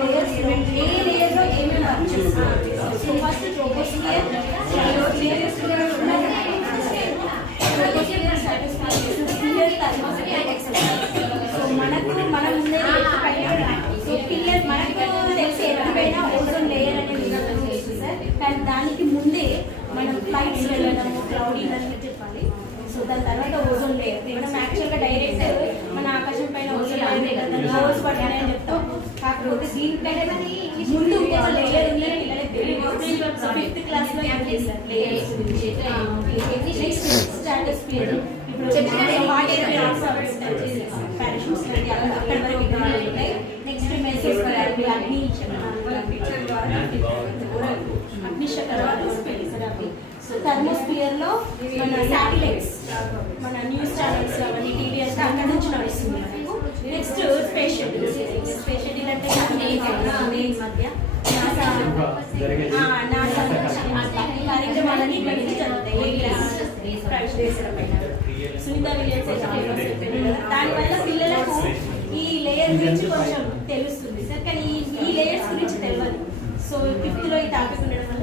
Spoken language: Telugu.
లేయర్స్ ఏ లేయర్లో ఏమేమి వర్క్ చేస్తున్నారు. సో ఫస్ట్ ట్రోపోస్ఫియర్ సో మనకు మనం ఉండే సో పిల్లర్ మనకు తెలిసి ఎప్పుడైనా ఓజోన్ లేయర్ అనేది తెలుస్తుంది సార్. కానీ దానికి ముందే మనం ఫ్లైట్స్ వెళ్ళడము క్లౌడీ అని చెప్పాలి. సో దాని తర్వాత ఓజోన్ లేయర్ మనం యాక్చువల్గా డైరెక్ట్ మన ఆకాశం పైన ఓజోన్ లేయర్ రోజు పడ్డాయి అని చెప్తాం. కాకపోతే దీనిపైన ముందు ఇంకొక లేయర్ ఉందని పిల్లలకి తెలియదు. సో 5th క్లాస్లో స్ట్రాటోస్ఫియర్ ఇప్పుడు పారాషూట్స్ అక్కడ వరకు ఉంటాయి. నెక్స్ట్ మెసేజ్ అగ్నిశ తర్వాత అవి. సో థర్మోస్ఫియర్లో మన శాటిలైట్స్ మన న్యూస్ ఛానల్స్ అవన్నీ టీవీ అంతా అక్కడ నుంచి నడుస్తుంది మనకు. నెక్స్ట్ స్పేస్ షటిల్ అంటే ఈ మధ్య నాసా కార్యక్రమాలన్నీ ఇక్కడ నుంచి జరుగుతాయి. ప్రైవేట్ దేశాల పైన సునీత విలియమ్స్ దానివల్ల పిల్లలకు ఈ లేయర్ గురించి కొంచెం తెలుస్తుంది సార్. కానీ ఈ లేయర్స్ గురించి తెలియదు. సో 5th లో ఈ టాపిక్ ఉండడం వల్ల